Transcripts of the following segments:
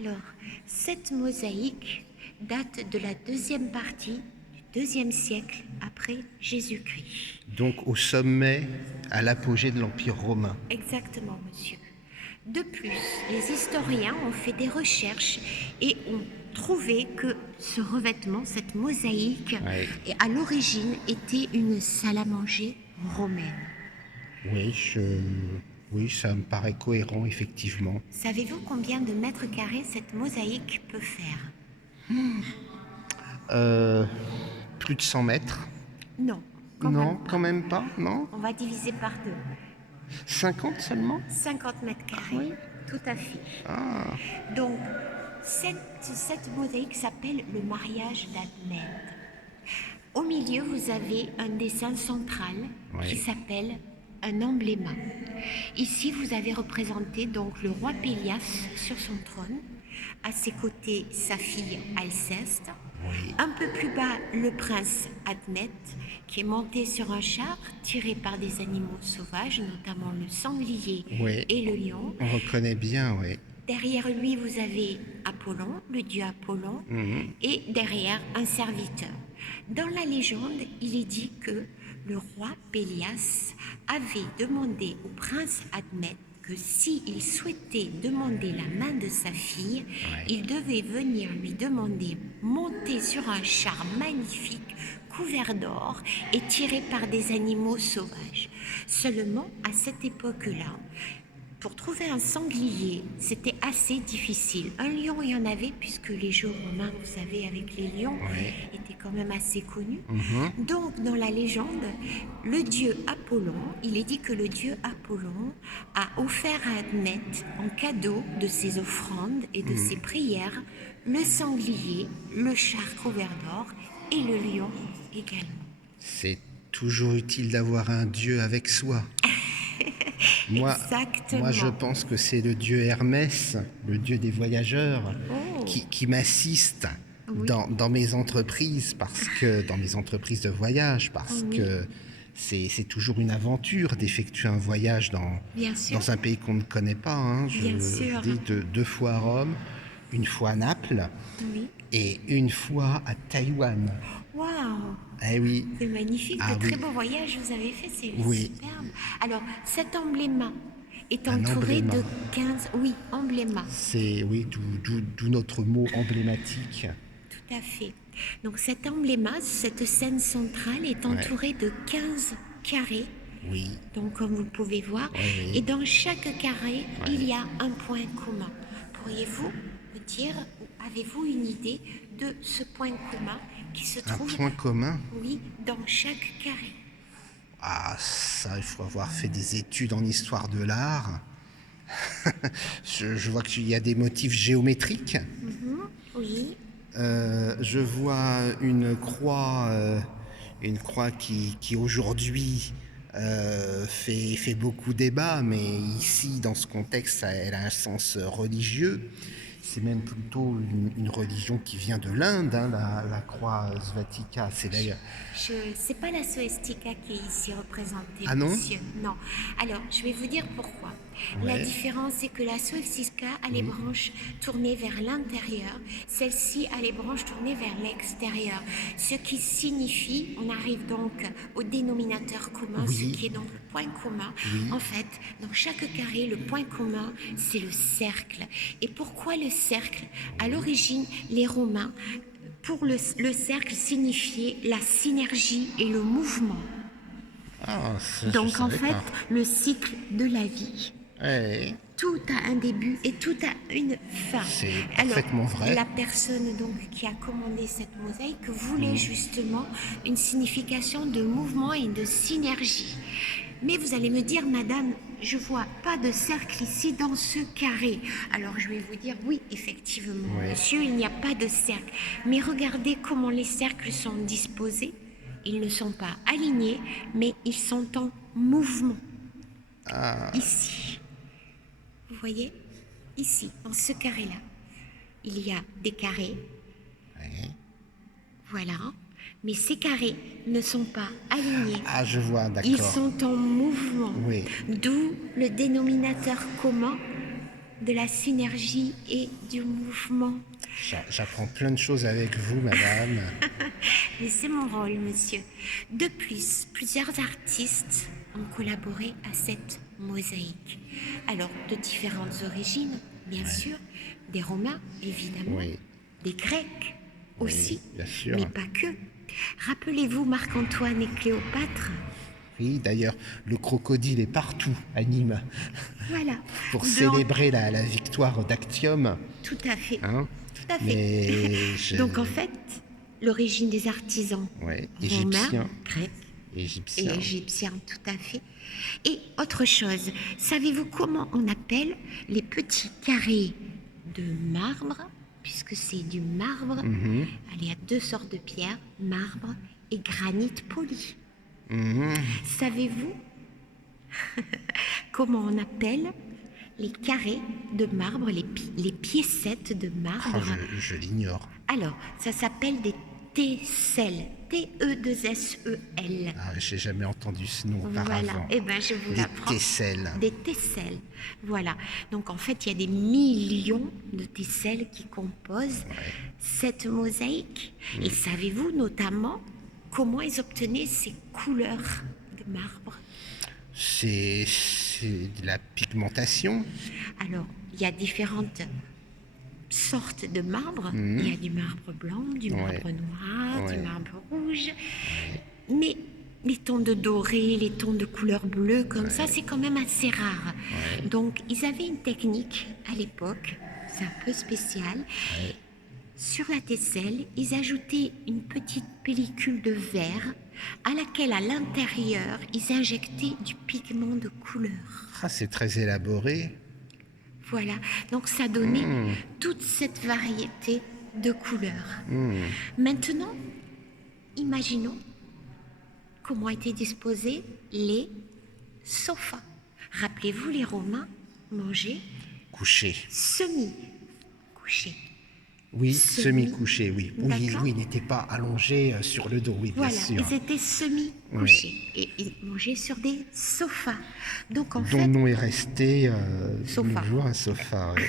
Alors, cette mosaïque date de la deuxième partie du deuxième siècle après Jésus-Christ. Donc au sommet, à l'apogée de l'Empire romain. Exactement, monsieur. De plus, les historiens ont fait des recherches et ont trouvé que ce revêtement, cette mosaïque, à l'origine était une salle à manger romaine. Oui, ça me paraît cohérent, effectivement. Savez-vous combien de mètres carrés cette mosaïque peut faire? Plus de 100 mètres? Non. Quand même pas, non? On va diviser par deux. 50 seulement? 50 mètres carrés, oui. Tout à fait. Ah. Donc, cette mosaïque s'appelle le mariage d'Admède. Au milieu, vous avez un dessin central qui s'appelle un embléma. Ici, vous avez représenté donc le roi Pélias sur son trône, à ses côtés sa fille Alceste, un peu plus bas le prince Admède qui est monté sur un char tiré par des animaux sauvages, notamment le sanglier et le lion. On reconnaît bien, oui. Derrière lui, vous avez Apollon, le dieu Apollon, et derrière un serviteur. Dans la légende, il est dit que le roi Pélias avait demandé au prince Admède que s'il souhaitait demander la main de sa fille, il devait venir lui demander monter sur un char magnifique couvert d'or et tiré par des animaux sauvages. Seulement, à cette époque-là, pour trouver un sanglier, c'était assez difficile. Un lion, il y en avait, puisque les jeux romains, vous savez, avec les lions, étaient quand même assez connus. Donc, dans la légende, le dieu Apollon, il est dit que le dieu Apollon a offert à Admède, en cadeau de ses offrandes et de ses prières, le sanglier, le char couvert d'or et le lion également. C'est toujours utile d'avoir un dieu avec soi. Moi, je pense que c'est le dieu Hermès, le dieu des voyageurs, qui m'assiste dans mes entreprises, dans mes entreprises de voyage, parce que c'est toujours une aventure d'effectuer un voyage dans un pays qu'on ne connaît pas. Hein. Je dis deux fois à Rome, une fois à Naples et une fois à Taïwan. Waouh! Eh oui. C'est magnifique, de très beaux voyages vous avez fait, c'est superbe. Alors, cet embléma est entouré de 15... Oui, embléma. C'est, d'où notre mot emblématique. Tout à fait. Donc cet embléma, cette scène centrale est entourée de 15 carrés. Oui. Donc comme vous le pouvez voir. Et dans chaque carré, il y a un point commun. Pourriez-vous me dire, avez-vous une idée de ce point commun qui se trouve... Un point commun? Oui, dans chaque carré. Ah, ça, il faut avoir fait des études en histoire de l'art. Je vois qu'il y a des motifs géométriques. Oui. Je vois une croix qui aujourd'hui fait beaucoup débat, mais ici, dans ce contexte, elle a un sens religieux. C'est même plutôt une religion qui vient de l'Inde, hein, la croix svatika. C'est d'ailleurs... C'est pas la swastika qui est ici représentée, ah non? monsieur. Non. Alors, je vais vous dire pourquoi. La différence, c'est que la swastika a les branches tournées vers l'intérieur, celle-ci a les branches tournées vers l'extérieur. Ce qui signifie, on arrive donc au dénominateur commun, ce qui est donc le point commun. En fait, dans chaque carré, le point commun, c'est le cercle. Et pourquoi le cercle? À l'origine, les Romains, pour le cercle signifiait la synergie et le mouvement. Donc en fait, le cycle de la vie. Tout a un début et tout a une fin. C'est parfaitement vrai. La personne donc qui a commandé cette mosaïque voulait justement une signification de mouvement et de synergie. Mais vous allez me dire, madame, je vois pas de cercle ici dans ce carré. Alors je vais vous dire, oui, effectivement, monsieur, il n'y a pas de cercle. Mais regardez comment les cercles sont disposés. Ils ne sont pas alignés, mais ils sont en mouvement. Ici. Vous voyez? Ici, dans ce carré-là, il y a des carrés. Voilà. Mais ces carrés ne sont pas alignés. Ah, je vois, d'accord. Ils sont en mouvement. D'où le dénominateur commun de la synergie et du mouvement. J'apprends plein de choses avec vous, madame. Mais c'est mon rôle, monsieur. De plus, plusieurs artistes ont collaboré à cette mosaïque. Alors, de différentes origines, bien sûr, des Romains, évidemment, des Grecs aussi, bien sûr. mais pas que. Rappelez-vous Marc-Antoine et Cléopâtre? Oui, d'ailleurs, le crocodile est partout à Nîmes. Voilà. Pour célébrer la victoire d'Actium. Tout à fait. Hein? Tout à fait. Donc en fait, l'origine des artisans romains, grecs et égyptiens, tout à fait. Et autre chose, savez-vous comment on appelle les petits carrés de marbre, puisque c'est du marbre? Il y a deux sortes de pierres, marbre et granit poli. Savez-vous comment on appelle les carrés de marbre, les piécettes de marbre? Je l'ignore. Alors, ça s'appelle des tesselles. T-E-2-S-E-L. Ah, j'ai jamais entendu ce nom auparavant. Voilà, eh ben je vous l'apprends. Des tesselles. Des tesselles, voilà. Donc en fait, il y a des millions de tesselles qui composent cette mosaïque. Et savez-vous notamment comment ils obtenaient ces couleurs de marbre? C'est de la pigmentation. Alors, il y a différentes sortes de marbre. Il y a du marbre blanc, du marbre noir, du marbre rouge. Mais les tons de doré, les tons de couleur bleue, comme ça, c'est quand même assez rare. Donc, ils avaient une technique à l'époque, c'est un peu spécial. Sur la tesselle, ils ajoutaient une petite pellicule de verre à laquelle, à l'intérieur, ils injectaient du pigment de couleur. Ah, c'est très élaboré. Voilà, donc ça donnait toute cette variété de couleurs. Maintenant, imaginons comment étaient disposés les sofas. Rappelez-vous, les Romains mangeaient couchés. Semi-couchés. Oui, semi-couchés, oui. Oui, ils n'étaient pas allongés sur le dos, oui, bien sûr. Voilà, ils étaient semi-couchés et ils mangeaient sur des sofas. Donc, en fait... Dont nom est resté sofa. Toujours un sofa, oui.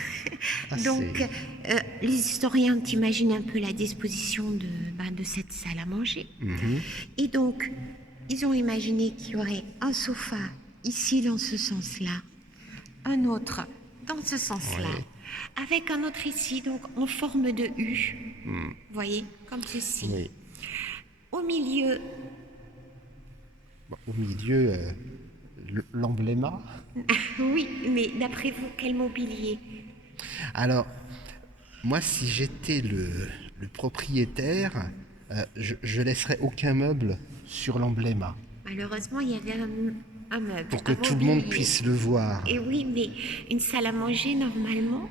Donc, les historiens imaginent un peu la disposition de cette salle à manger. Et donc, ils ont imaginé qu'il y aurait un sofa ici dans ce sens-là, un autre dans ce sens-là, avec un autre ici, donc en forme de U. Vous voyez, comme ceci. Au milieu... l'embléma. Oui, mais d'après vous, quel mobilier? Alors, moi, si j'étais le propriétaire, je laisserais aucun meuble sur l'embléma. Malheureusement, il y avait un meuble. Pour que tout le monde puisse le voir. Et oui, mais une salle à manger, normalement,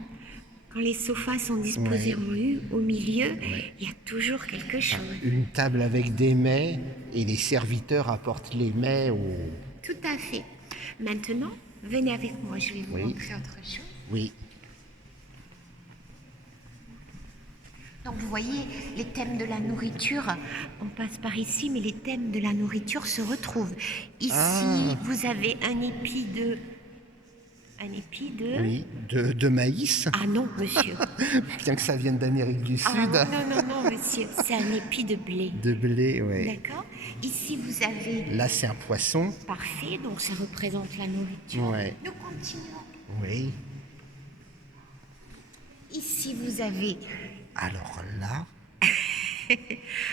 quand les sofas sont disposés en U, au milieu, il y a toujours quelque chose. Une table avec des mets et les serviteurs apportent les mets au... Tout à fait. Maintenant, venez avec moi, je vais vous montrer autre chose. Oui. Donc vous voyez, les thèmes de la nourriture, on passe par ici, mais les thèmes de la nourriture se retrouvent. Ici, vous avez un épi de... Oui, de maïs. Ah non, monsieur. Bien que ça vienne d'Amérique du Sud. Non, monsieur. C'est un épi de blé. De blé, oui. D'accord. Ici, vous avez... Là, c'est un poisson. Parfait, donc ça représente la nourriture. Nous continuons. Oui. Ici, vous avez... Alors là...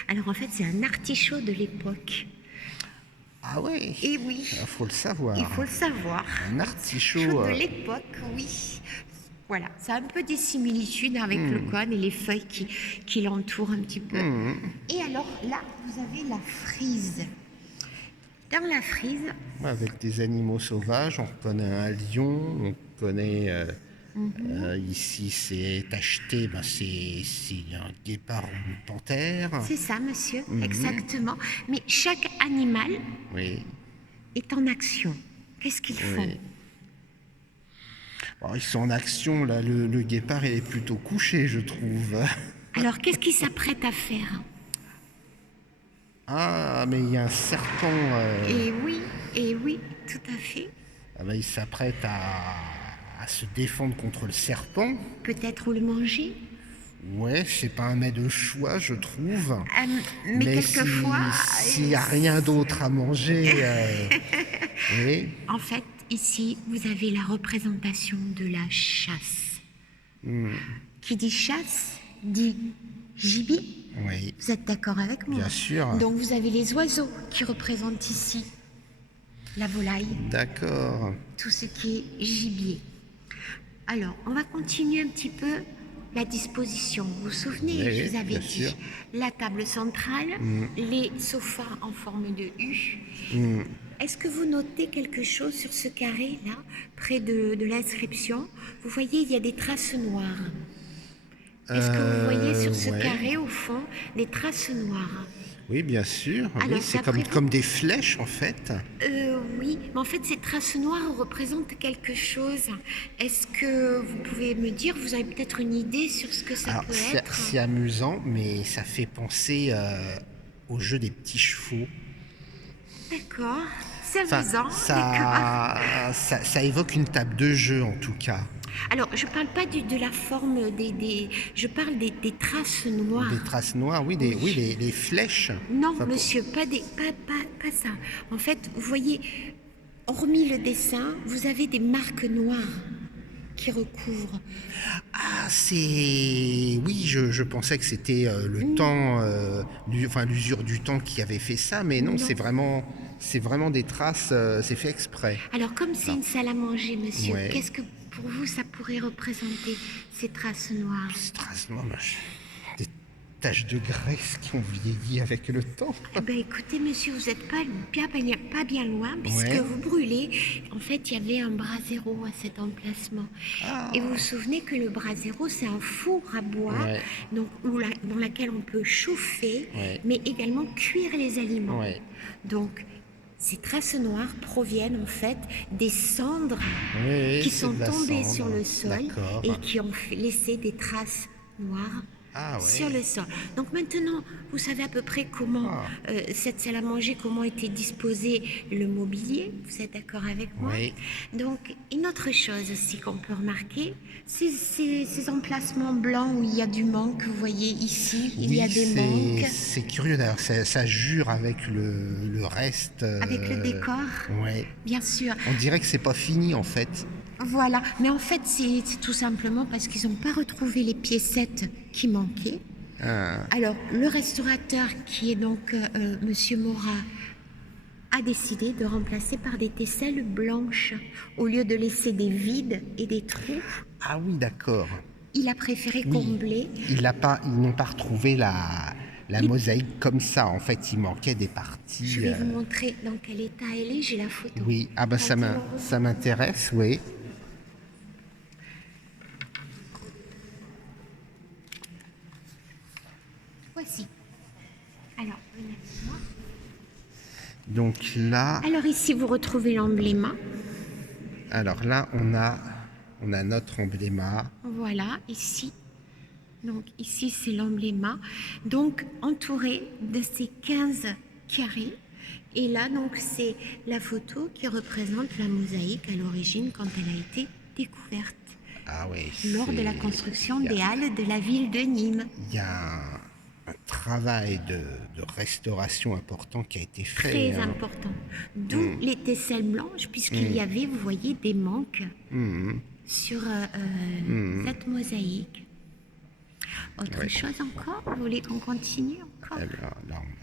Alors en fait, c'est un artichaut de l'époque. Ah oui. Et oui. Il faut le savoir. Il faut le savoir. Un artichaut de l'époque, oui. Voilà, ça a un peu des similitudes avec le cône et les feuilles qui l'entourent un petit peu. Et alors là, vous avez la frise. Dans la frise... Avec des animaux sauvages, on connaît un lion, on connaît... ici, c'est tacheté, c'est un guépard ou une panthère. C'est ça, monsieur, exactement. Mais chaque animal est en action. Qu'est-ce qu'ils font? Alors, ils sont en action, là. Le guépard, il est plutôt couché, je trouve. Alors, qu'est-ce qu'il s'apprête à faire? Ah, mais il y a un serpent. Et oui, tout à fait. Ah ben, il s'apprête à à se défendre contre le serpent. Peut-être le manger. Ouais, c'est pas un mets de choix, je trouve. Mais quelquefois... s'il n'y a rien d'autre à manger... oui. En fait, ici, vous avez la représentation de la chasse. Qui dit chasse, dit gibier. Oui. Vous êtes d'accord avec moi? Bien sûr. Donc vous avez les oiseaux qui représentent ici la volaille. D'accord. Tout ce qui est gibier. Alors, on va continuer un petit peu la disposition. Vous vous souvenez, Oui, je vous avais bien dit sûr. la table centrale, les sofas en forme de U. Est-ce que vous notez quelque chose sur ce carré-là, près de l'inscription? Vous voyez, il y a des traces noires. Est-ce que vous voyez sur ce carré, au fond, des traces noires? Oui, bien sûr. Alors, Oui, c'est d'après comme des flèches, en fait. Oui, mais en fait, ces traces noires représentent quelque chose. Est-ce que vous pouvez me dire, vous avez peut-être une idée sur ce que ça Alors, peut c'est être? c'est amusant, mais ça fait penser au jeu des petits chevaux. D'accord, c'est Enfin, amusant. D'accord. ça évoque une table de jeu, en tout cas. Alors, je parle pas de la forme je parle des traces noires. Des traces noires, oui, les flèches. Non, Enfin, monsieur, pas ça. En fait, vous voyez, hormis le dessin, vous avez des marques noires qui recouvrent. Ah, c'est... Oui, je pensais que c'était le temps, l'usure du temps qui avait fait ça, mais non, Non. c'est vraiment des traces, c'est fait exprès. Alors, comme c'est une salle à manger, monsieur, Ouais. qu'est-ce que pour vous ça pourrait représenter, ces traces noires? Ces traces noires, des taches de graisse qui ont vieilli avec le temps. Eh ben, écoutez, monsieur, vous n'êtes pas bien loin, puisque Ouais. vous brûlez. En fait, il y avait un brasero à cet emplacement. Ah. Et vous vous souvenez que le brasero, c'est un four à bois, Ouais. donc, dans laquelle on peut chauffer, Ouais. mais également cuire les aliments. Ouais. Donc, ces traces noires proviennent en fait des cendres Oui, qui c'est sont de la tombées cendre. sur le sol D'accord. et qui ont laissé des traces noires Ah ouais. sur le sol. Donc maintenant, vous savez à peu près comment cette salle à manger, comment était disposé le mobilier. Vous êtes d'accord avec moi? Oui. Donc, une autre chose aussi qu'on peut remarquer, c'est ces emplacements blancs où il y a du manque. Vous voyez ici, il y a des manques. C'est curieux d'ailleurs, ça jure avec le reste. Avec le décor, Ouais. bien sûr. On dirait que c'est pas fini en fait. Voilà, mais en fait, c'est tout simplement parce qu'ils n'ont pas retrouvé les piécettes qui manquaient. Ah. Alors, le restaurateur, qui est donc Monsieur Morat, a décidé de remplacer par des tesselles blanches. Au lieu de laisser des vides et des trous, Ah oui, d'accord. il a préféré Oui. combler. Ils n'ont pas retrouvé la mosaïque comme ça. En fait, il manquait des parties. Je vais vous montrer dans quel état elle est, j'ai la photo. Oui, ah bah ça m'intéresse, oui. Voici. Alors, venez avec moi. Donc là, Alors ici, vous retrouvez l'embléma. on a notre embléma. Voilà, ici. Donc ici, c'est l'embléma. Donc entouré de ces 15 carrés. Et là, donc, c'est la photo qui représente la mosaïque à l'origine quand elle a été découverte. Ah oui. Lors de la construction il y a- des halles de la ville de Nîmes. Il y a un travail de restauration important qui a été fait. Très hein. important. D'où les tesselles blanches, puisqu'il y avait, vous voyez, des manques sur cette mosaïque. Autre chose encore? Vous voulez qu'on continue encore? Eh bien, là,